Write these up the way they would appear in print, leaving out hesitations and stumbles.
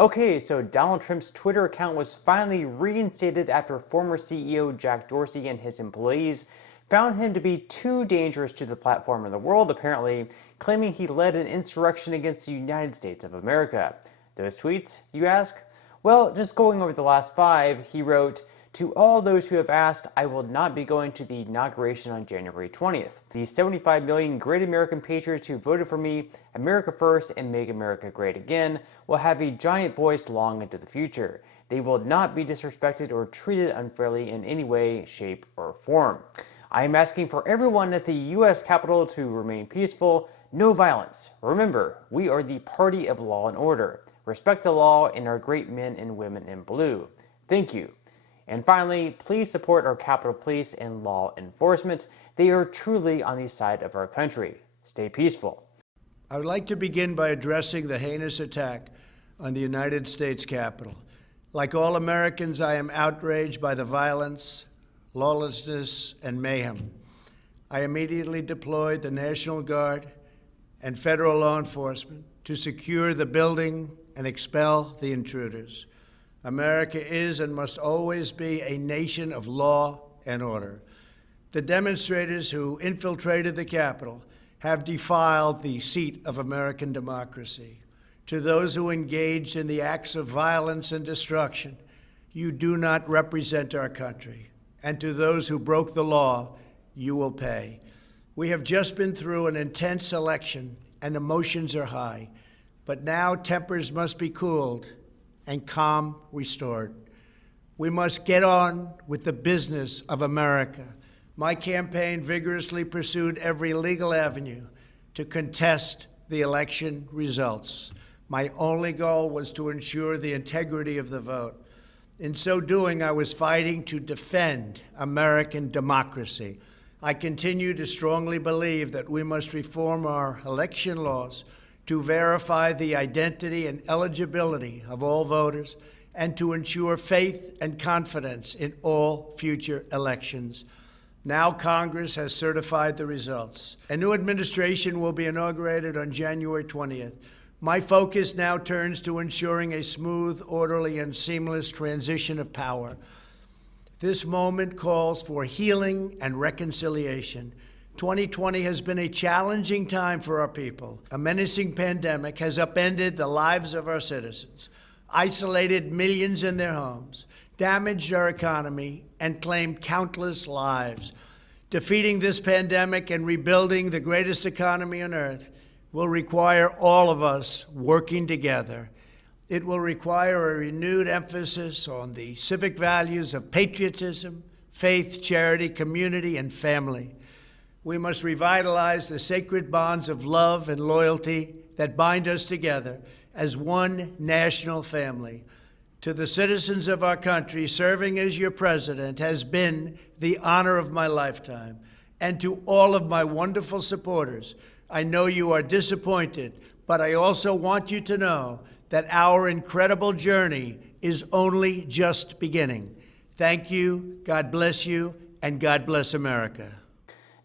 Okay, so Donald Trump's Twitter account was finally reinstated after former CEO Jack Dorsey and his employees found him to be too dangerous to the platform and the world, apparently, claiming he led an insurrection against the United States of America. Those tweets, you ask? Well, just going over the last 5, he wrote, "To all those who have asked, I will not be going to the inauguration on January 20th. The 75 million great American patriots who voted for me, America first and make America great again, will have a giant voice long into the future. They will not be disrespected or treated unfairly in any way, shape, or form. I am asking for everyone at the U.S. Capitol to remain peaceful, no violence. Remember, we are the party of law and order. Respect the law and our great men and women in blue. Thank you. And finally, please support our Capitol Police and law enforcement. They are truly on the side of our country. Stay peaceful." I would like to begin by addressing the heinous attack on the United States Capitol. Like all Americans, I am outraged by the violence, lawlessness, and mayhem. I immediately deployed the National Guard and federal law enforcement to secure the building and expel the intruders. America is and must always be a nation of law and order. The demonstrators who infiltrated the Capitol have defiled the seat of American democracy. To those who engaged in the acts of violence and destruction, you do not represent our country. And to those who broke the law, you will pay. We have just been through an intense election and emotions are high, but now tempers must be cooled and calm restored. We must get on with the business of America. My campaign vigorously pursued every legal avenue to contest the election results. My only goal was to ensure the integrity of the vote. In so doing, I was fighting to defend American democracy. I continue to strongly believe that we must reform our election laws to verify the identity and eligibility of all voters, and to ensure faith and confidence in all future elections. Now Congress has certified the results. A new administration will be inaugurated on January 20th. My focus now turns to ensuring a smooth, orderly, and seamless transition of power. This moment calls for healing and reconciliation. 2020 has been a challenging time for our people. A menacing pandemic has upended the lives of our citizens, isolated millions in their homes, damaged our economy, and claimed countless lives. Defeating this pandemic and rebuilding the greatest economy on earth will require all of us working together. It will require a renewed emphasis on the civic values of patriotism, faith, charity, community, and family. We must revitalize the sacred bonds of love and loyalty that bind us together as one national family. To the citizens of our country, serving as your president has been the honor of my lifetime. And to all of my wonderful supporters, I know you are disappointed, but I also want you to know that our incredible journey is only just beginning. Thank you, God bless you, and God bless America.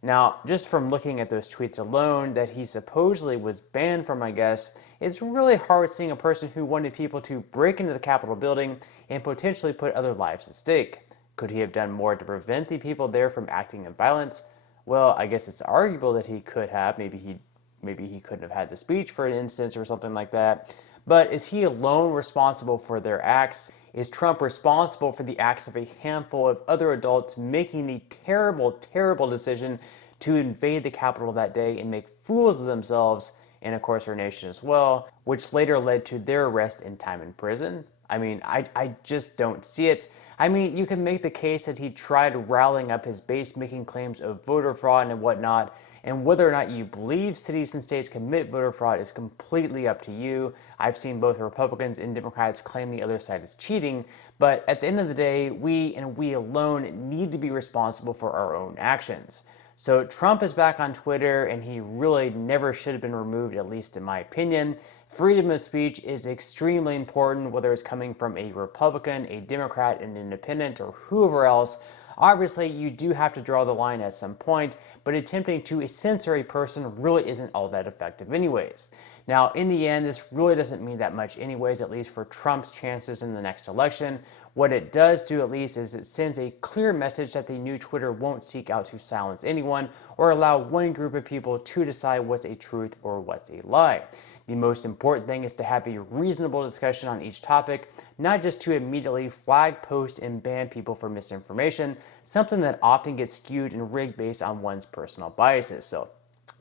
Now, just from looking at those tweets alone that he supposedly was banned from, I guess, it's really hard seeing a person who wanted people to break into the Capitol building and potentially put other lives at stake. Could he have done more to prevent the people there from acting in violence? Well, I guess it's arguable that he could have. Maybe he couldn't have had the speech, for instance, or something like that. But is he alone responsible for their acts? Is Trump responsible for the acts of a handful of other adults making the terrible, terrible decision to invade the Capitol that day and make fools of themselves, and of course our nation as well, which later led to their arrest and time in prison? I mean, I just don't see it. I mean, you can make the case that he tried rallying up his base, making claims of voter fraud and whatnot, and whether or not you believe cities and states commit voter fraud is completely up to you. I've seen both Republicans and Democrats claim the other side is cheating, but at the end of the day, we and we alone need to be responsible for our own actions. So Trump is back on Twitter, and he really never should have been removed, at least in my opinion. Freedom of speech is extremely important, whether it's coming from a Republican, a Democrat, an independent, or whoever else. Obviously, you do have to draw the line at some point, but attempting to censor a person really isn't all that effective anyways. Now, in the end, this really doesn't mean that much anyways, at least for Trump's chances in the next election. What it does do at least is it sends a clear message that the new Twitter won't seek out to silence anyone or allow one group of people to decide what's a truth or what's a lie. The most important thing is to have a reasonable discussion on each topic, not just to immediately flag, post, and ban people for misinformation, something that often gets skewed and rigged based on one's personal biases. So,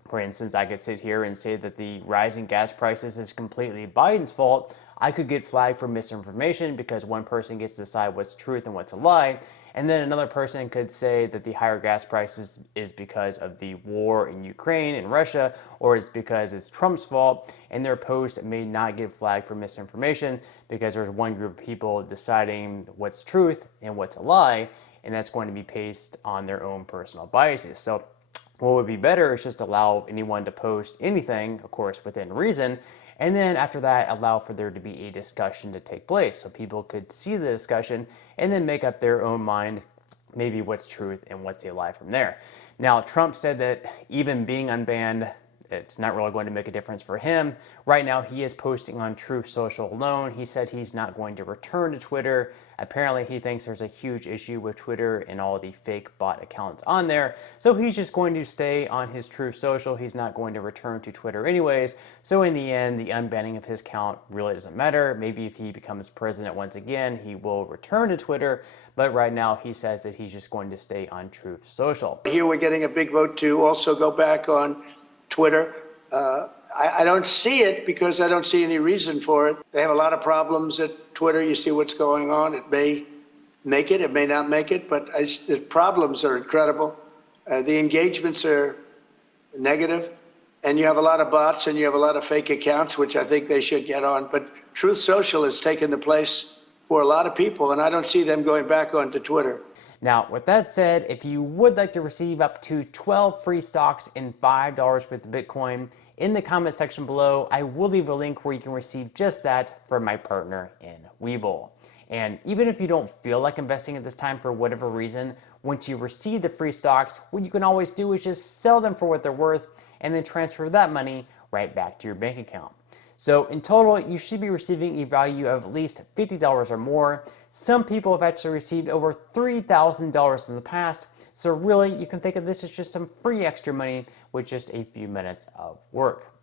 for instance, I could sit here and say that the rising gas prices is completely Biden's fault. I could get flagged for misinformation because one person gets to decide what's truth and what's a lie, and then another person could say that the higher gas prices is because of the war in Ukraine and Russia, or it's because it's Trump's fault, and their post may not get flagged for misinformation because there's one group of people deciding what's truth and what's a lie, and that's going to be based on their own personal biases. So what would be better is just allow anyone to post anything, of course, within reason, and then after that, allow for there to be a discussion to take place so people could see the discussion and then make up their own mind, maybe what's truth and what's a lie from there. Now, Trump said that even being unbanned, it's not really going to make a difference for him. Right now, he is posting on Truth Social alone. He said he's not going to return to Twitter. Apparently, he thinks there's a huge issue with Twitter and all the fake bot accounts on there. So he's just going to stay on his Truth Social. He's not going to return to Twitter anyways. So in the end, the unbanning of his account really doesn't matter. Maybe if he becomes president once again, he will return to Twitter. But right now, he says that he's just going to stay on Truth Social. Here we're getting a big vote to also go back on Twitter. I don't see it because I don't see any reason for it. They have a lot of problems at Twitter. You see what's going on. It may make it, it may not make it, but the problems are incredible. The engagements are negative, and you have a lot of bots and you have a lot of fake accounts, which I think they should get on. But Truth Social has taken the place for a lot of people, and I don't see them going back onto Twitter. Now, with that said, if you would like to receive up to 12 free stocks and $5 worth of Bitcoin, in the comment section below, I will leave a link where you can receive just that from my partner in Webull. And even if you don't feel like investing at this time for whatever reason, once you receive the free stocks, what you can always do is just sell them for what they're worth and then transfer that money right back to your bank account. So in total, you should be receiving a value of at least $50 or more. Some people have actually received over $3,000 in the past. So really, you can think of this as just some free extra money with just a few minutes of work.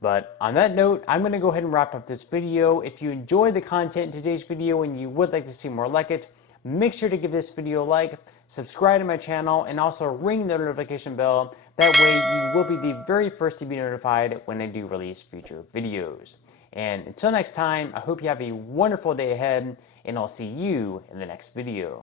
But on that note, I'm going to go ahead and wrap up this video. If you enjoyed the content in today's video and you would like to see more like it, make sure to give this video a like, subscribe to my channel, and also ring the notification bell. That way you will be the very first to be notified when I do release future videos. And until next time, I hope you have a wonderful day ahead, and I'll see you in the next video.